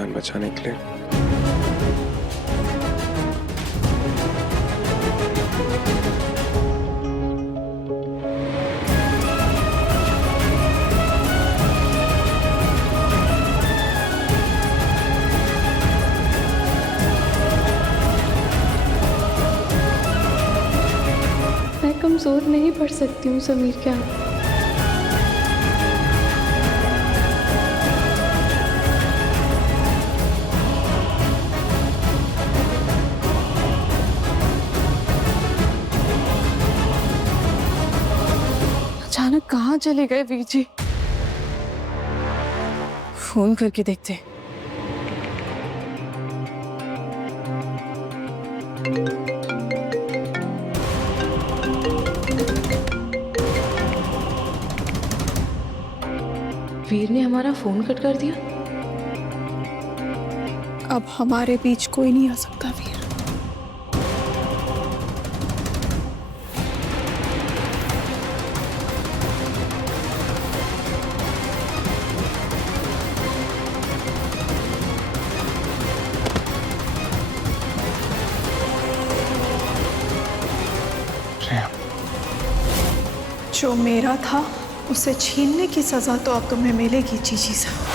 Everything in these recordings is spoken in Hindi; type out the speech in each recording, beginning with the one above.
जान बचाने के लिए। मैं कमजोर नहीं पड़ सकती हूँ समीर के आगे। अचानक कहाँ चले गए वीर जी? फोन करके देखते। वीर ने हमारा फोन कट कर दिया। अब हमारे बीच कोई नहीं आ सकता वीर। जो मेरा था उसे छीनने की सजा तो अब तुम्हें मिलेगी जीजी साहब।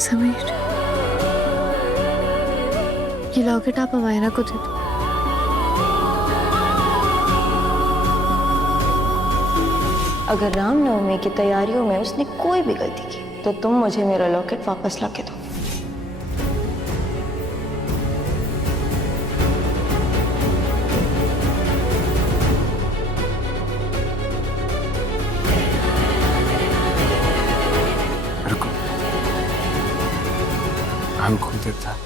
समीर, ये लॉकेट आप अमायरा को दे दो। अगर रामनवमी की तैयारियों में उसने कोई भी गलती की तो तुम मुझे मेरा लॉकेट वापस ला के दो। रुको, हम खुद देता।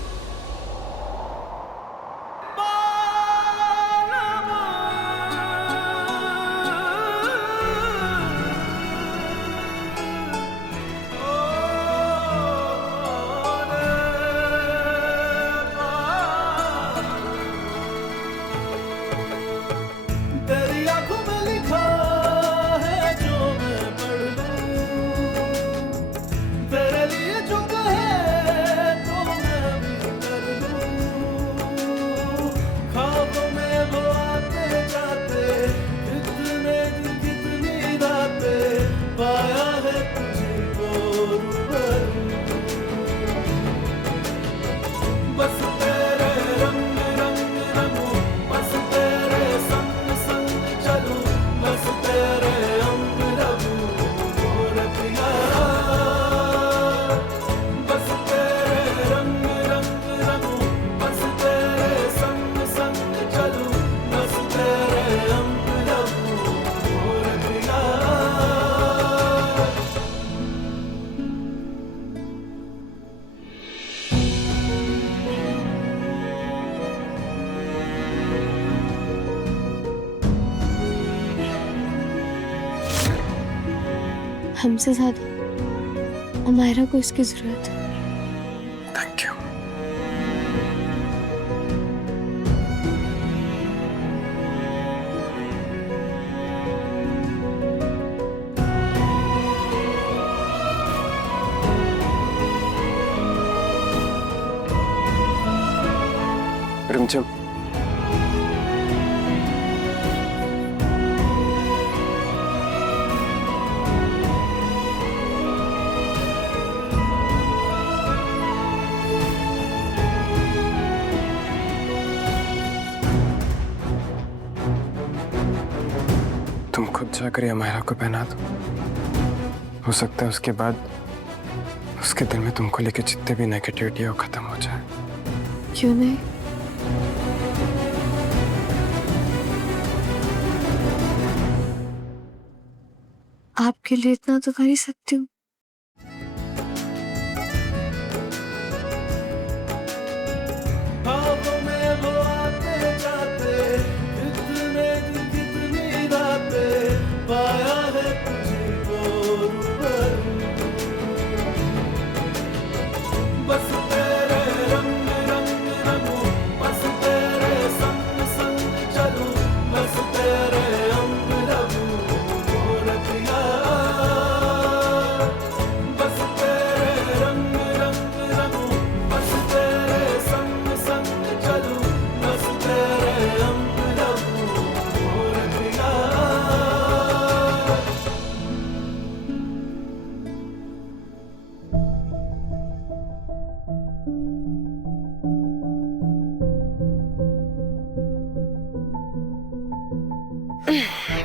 हमसे ज्यादा अमायरा को इसकी जरूरत है। Thank you. रिमझिम, तुम खुद जाकर अमायरा को पहना दो। हो सकता है उसके बाद उसके दिल में तुमको लेके जितने भी नेगेटिविटी है वो खत्म हो जाए। क्यों नहीं? आपके लिए इतना तो कर ही सकती हूँ।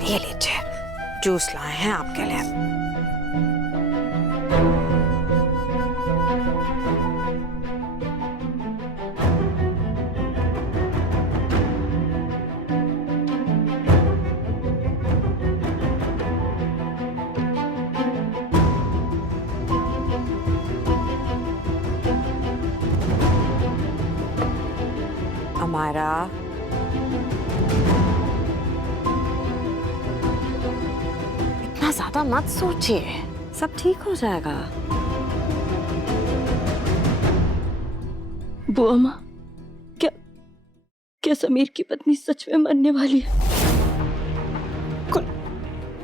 ये लीजिए, जूस लाए हैं आपके लिए। हमारा इतना ज्यादा मत सोचिए, सब ठीक हो जाएगा। बुआ माँ, क्या समीर की पत्नी सच में मरने वाली है?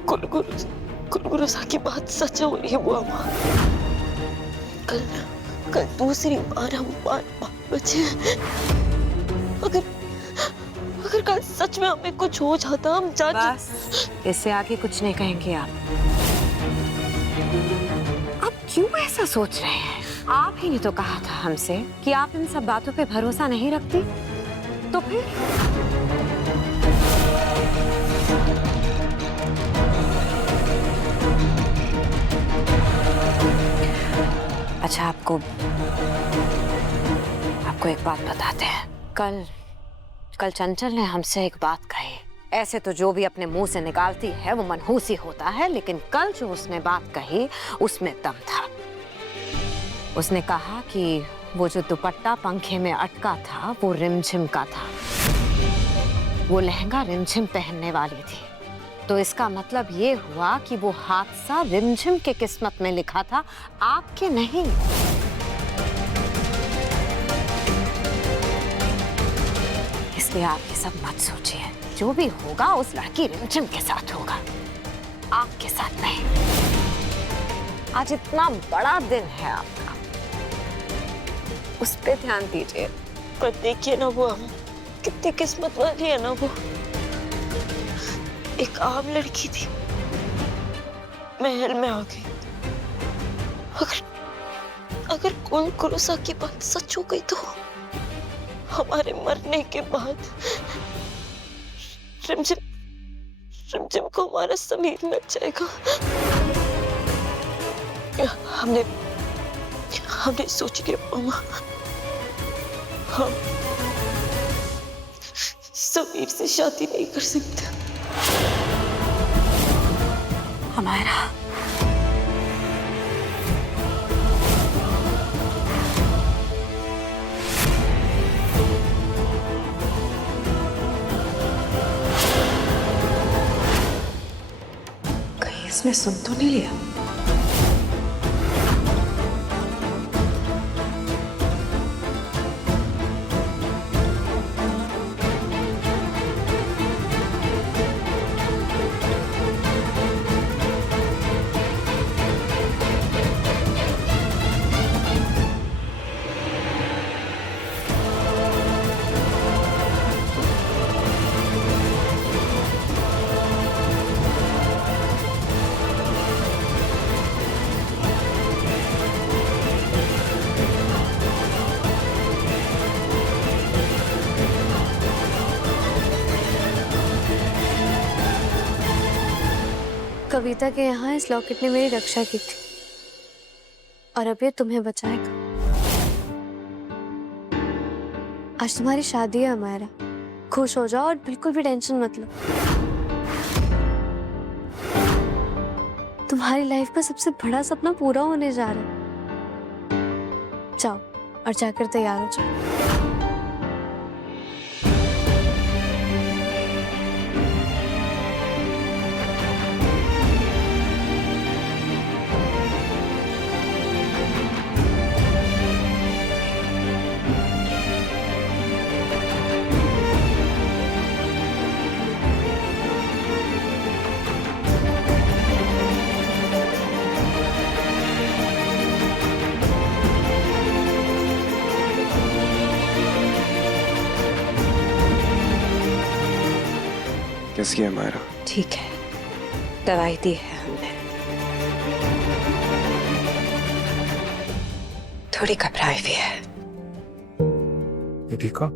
गुरु सा की बात सच हो रही है बुआ माँ। कल दूसरी बार हम बचे। अगर कल सच में हमें कुछ हो जाता, हम बस इससे आगे कुछ नहीं कहेंगे आप क्यों ऐसा सोच रहे हैं? आप ही ने तो कहा था हमसे कि आप इन सब बातों पे भरोसा नहीं रखती, तो फिर अच्छा, आपको एक बात बताते हैं। कल चंचल ने हमसे एक बात कही। ऐसे तो जो भी अपने मुंह से निकालती है वो मनहूस ही होता है, लेकिन कल जो उसने बात कही उसमें दम था। उसने कहा कि वो जो दुपट्टा पंखे में अटका था वो रिमझिम का था। वो लहंगा रिमझिम पहनने वाली थी, तो इसका मतलब ये हुआ कि वो हादसा रिमझिम के किस्मत में लिखा था, आपके नहीं। इसलिए आप ये सब मत सोचिए। जो भी होगा उस लड़की रिमझिम के साथ होगा, आपके साथ नहीं। आज इतना बड़ा दिन है आपका, उस पे ध्यान दीजिए। पर देखिए ना, वो हम कितनी किस्मत वाली है ना। वो एक आम लड़की थी, महल में आ गई। अगर गुरुसा की बात सच हो गई तो हमारे मरने के बाद रिमझिम को हमारा समीर मिल जाएगा। हमने सोच लिया मामा, हम समीर से शादी नहीं कर सकते। हमारा कहीं इसने सुन तो नहीं लिया? कविता के यहाँ इस लॉकेट ने मेरी रक्षा की थी और अब ये तुम्हें बचाएगा। आज तुम्हारी शादी है हमारा, खुश हो जाओ और बिल्कुल भी टेंशन मत लो। तुम्हारी लाइफ में सबसे बड़ा सपना पूरा होने जा रहा है। जाओ और जाकर तैयार हो जाओ। कैसी है मायरा? ठीक है, दवाई दी है हमने। थोड़ी घबराई भी है। ये ठीक हो?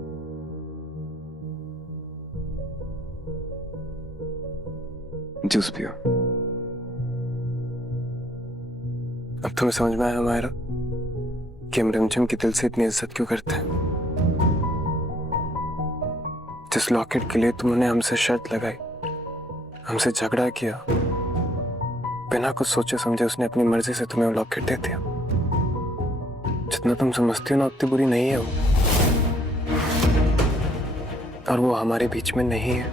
जूस पियो। अब तुम्हें समझ में आया मायरा कि हम रिमझिम की दिल से इतनी इज्जत क्यों करते हैं। जिस लॉकेट के लिए तुमने हमसे शर्त लगाई, हमसे झगड़ा किया, बिना कुछ सोचे समझे उसने अपनी मर्जी से तुम्हें वो लॉकेट दे दिया। जितना तुम समझती हो ना उतनी बुरी नहीं है वो, और वो हमारे बीच में नहीं है।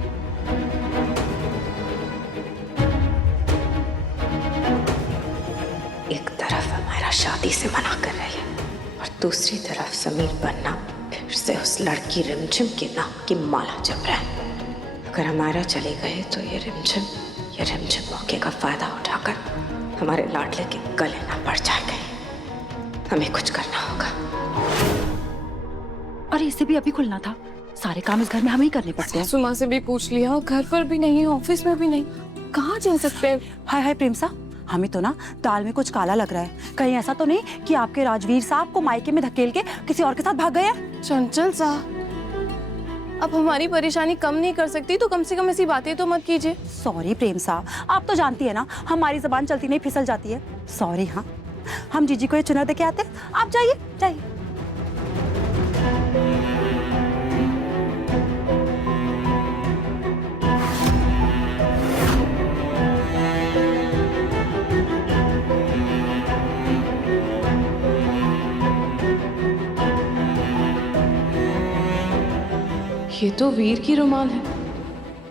एक तरफ हमारा शादी से मना कर रही है और दूसरी तरफ समीर बनना फिर से उस लड़की रिमझिम के नाम की माला जप रहा है। अगर हमारा चले गए तो ये रिमझिम मौके का फायदा उठाकर हमारे लाडले के गले ना पड़ जाएंगे। हमें कुछ करना होगा। और इसे भी अभी खुलना था। सारे काम इस घर में हमें ही करने पड़ते हैं। सुमा से भी पूछ लिया, घर पर भी नहीं, ऑफिस में भी नहीं, कहाँ जा सकते हैं? हाय हाय प्रेम सा, हमें तो ना दाल में कुछ काला लग रहा है। कहीं ऐसा तो नहीं कि आपके राजवीर साहब को मायके में धकेल के किसी और के साथ भाग गए हैं? चंचल सा, अब हमारी परेशानी कम नहीं कर सकती तो कम से कम ऐसी बातें तो मत कीजिए। सॉरी प्रेम सा, आप तो जानती है ना हमारी जबान चलती नहीं फिसल जाती है। सॉरी। हाँ, हम जीजी को ये चुनर दे के आते हैं। आप जाइए जाइए। ये तो वीर की रुमाल है,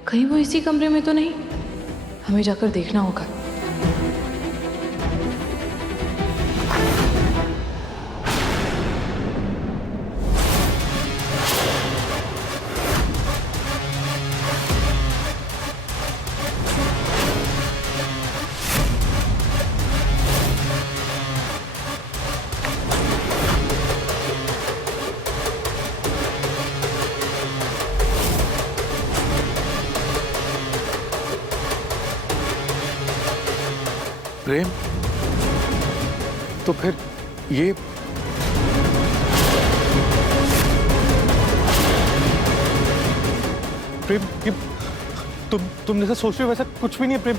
कहीं वो इसी कमरे में तो नहीं? हमें जाकर देखना होगा। प्रेम, तो फिर ये प्रेम, ये तुम जैसा सोच रहे हो वैसा कुछ भी नहीं है। प्रेम,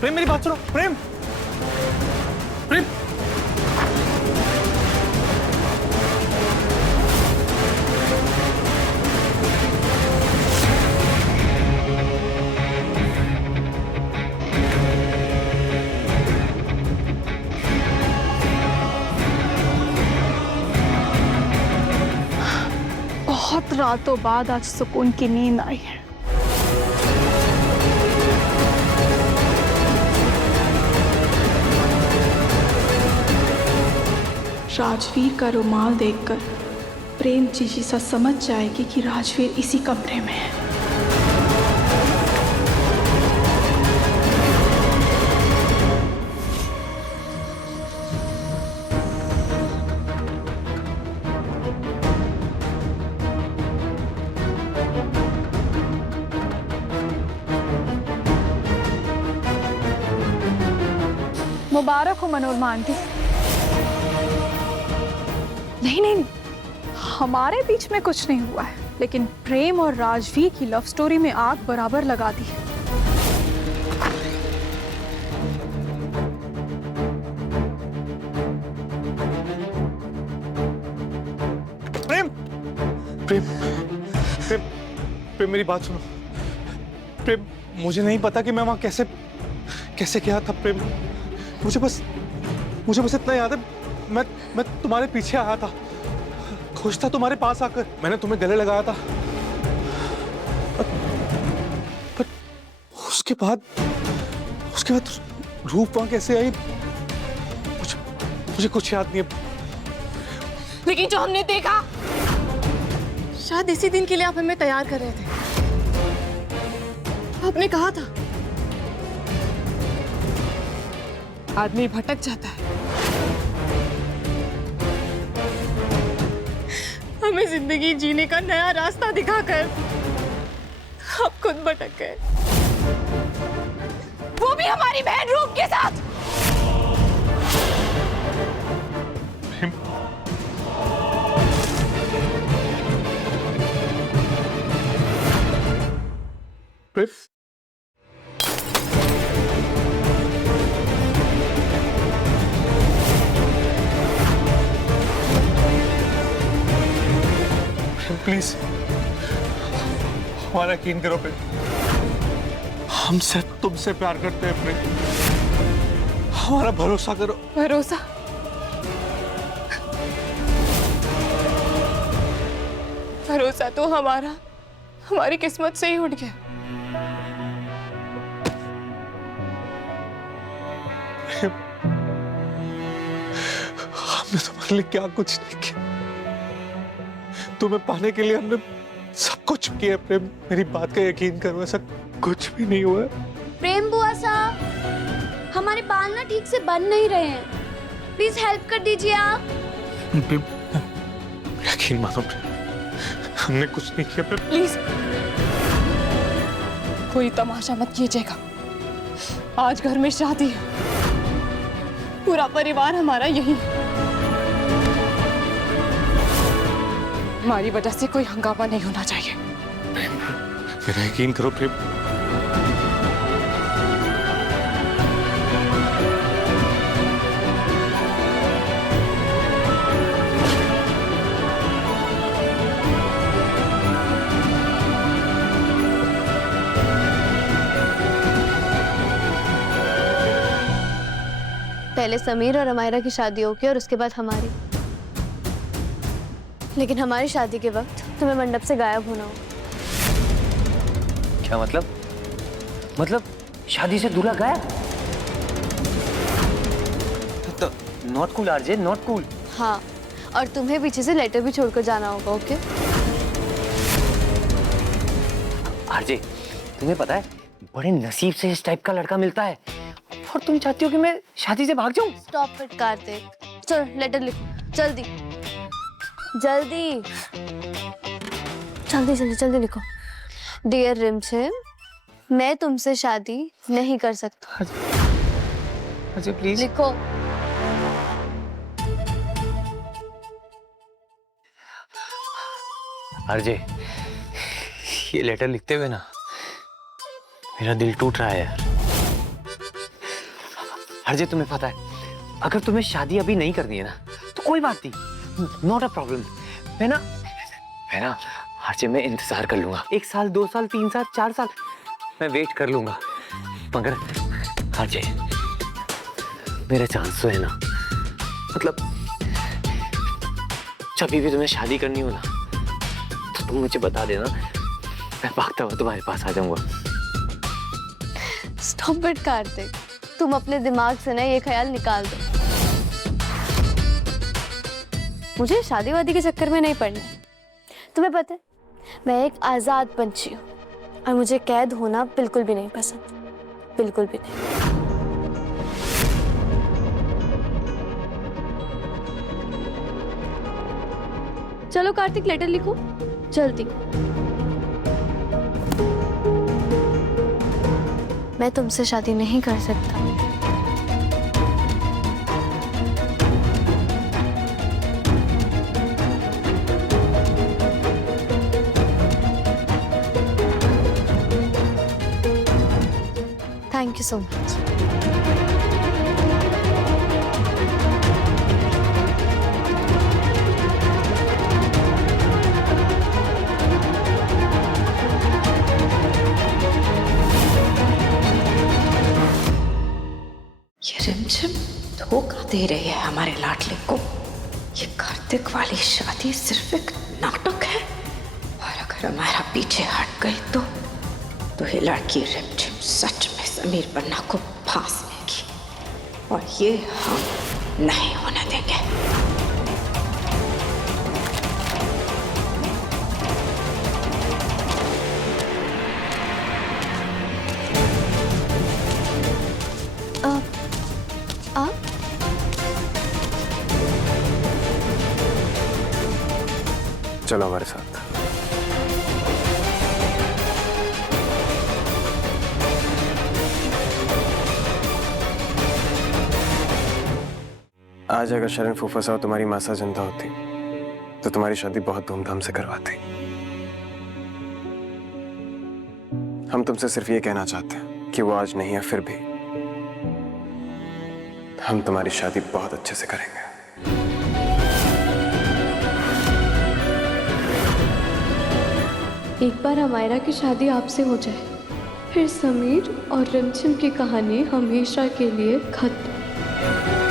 प्रेम मेरी बात सुनो। प्रेम, प्रेम, बहुत रातों बाद आज सुकून की नींद आई है। राजवीर का रुमाल देखकर प्रेम जीजी सा समझ जाएगी कि राजवीर इसी कमरे में है। मुबारक हो मनोरमा आंटी। नहीं, हमारे बीच में कुछ नहीं हुआ है, लेकिन प्रेम और राजवीर की लव स्टोरी में आग बराबर लगा दी है। प्रेम, प्रेम प्रेम प्रेम मेरी बात सुनो। प्रेम मुझे नहीं पता कि मैं वहां कैसे कैसे गया था प्रेम। मुझे बस इतना याद है, मैं तुम्हारे पीछे आया था, खुश था तुम्हारे पास आकर, मैंने तुम्हें गले लगाया था। पर उसके बाद रूप वहां कैसे आई मुझे कुछ याद नहीं है। लेकिन जो हमने देखा, शायद इसी दिन के लिए आप हमें तैयार कर रहे थे। आपने कहा था आदमी भटक जाता है, हमें जिंदगी जीने का नया रास्ता दिखाकर आप खुद भटक गए, वो भी हमारी बहन रूप के साथ। प्रेम प्लीज हमारा यकीन करो प्रेम, हम सिर्फ तुमसे प्यार करते हैं प्रेम, हमारा भरोसा करो। भरोसा? भरोसा तो हमारी किस्मत से ही उठ गया। हमने तुम्हारे लिए क्या कुछ नहीं किया, तुम्हें पाने के लिए हमने सब कुछ किया प्रेम, मेरी बात का यकीन करो, ऐसा कुछ भी नहीं हुआ। प्रेम बुआ साहब, हमारे बाल ना ठीक से बन नहीं रहे हैं, प्लीज हेल्प कर दीजिए आप। प्रेम यकीन मानो प्रेम, हमने कुछ नहीं किया प्रेम। प्लीज कोई तमाशा मत कीजिएगा, आज घर में शादी है, पूरा परिवार हमारा यही है, हमारी वजह से कोई हंगामा नहीं होना चाहिए। मेरा यकीन करो प्रेम। पहले समीर और अमायरा की शादी होगी और उसके बाद हमारी, लेकिन हमारी शादी के वक्त तुम्हें मंडप से गायब होना होगा। क्या मतलब शादी से दूल्हा गायब? तो not cool RJ, not cool. हाँ, और तुम्हें पीछे से लेटर भी छोड़कर जाना होगा। ओके आरजे, तुम्हें पता है बड़े नसीब से इस टाइप का लड़का मिलता है, और तुम चाहती हो कि मैं शादी से भाग जाऊं? स्टॉप इट कार्तिक, चलो लेटर लिखो, जल्दी जल्दी जल्दी जल्दी जल्दी लिखो। डियर रिमझिम, मैं तुमसे शादी नहीं कर सकता। आरजे प्लीज लिखो। आरजे, ये लेटर लिखते हुए ना मेरा दिल टूट रहा है यार। आरजे तुम्हें पता है, अगर तुम्हें शादी अभी नहीं करनी है ना तो कोई बात नहीं, नॉट अ प्रॉब्लम। मैं ना आरजे मैं इंतजार कर लूंगा, 1 साल 2 साल 3 साल 4 साल मैं वेट कर लूंगा, मगर आरजे मेरा चांस तो है ना, मतलब जब भी तुम्हें शादी करनी हो ना तो तुम मुझे बता देना, मैं भागता हुआ तुम्हारे पास आ जाऊंगा। स्टॉप इट कार्तिक, तुम अपने दिमाग से ना ये ख्याल निकाल दो। मुझे शादी वादी के चक्कर में नहीं पड़ना। तुम्हें पता है मैं एक आजाद पंछी हूँ, और मुझे कैद होना बिल्कुल भी नहीं पसंद, बिल्कुल भी नहीं। चलो कार्तिक लेटर लिखो जल्दी। मैं तुमसे शादी नहीं कर सकता। Thank you so much. धोखा दे रही है हमारे लाडले को। ये कार्तिक वाली शादी सिर्फ एक नाटक है, और अगर हमारा पीछे हट गई तो ये लड़की रिमझिम सच में समीर बन्ना को फांस लेगी, और ये हम नहीं होने देंगे। चलो हमारे साथ। आज अगर शरण फूफा साहब तुम्हारी मासा जिंदा होती तो तुम्हारी शादी बहुत धूमधाम से करवाते। हम तुमसे सिर्फ ये कहना चाहते हैं कि वो आज नहीं है, फिर भी हम तुम्हारी शादी बहुत अच्छे से करेंगे। एक बार अमायरा की शादी आपसे हो जाए, फिर समीर और रिमझिम की कहानी हमेशा के लिए खत्म।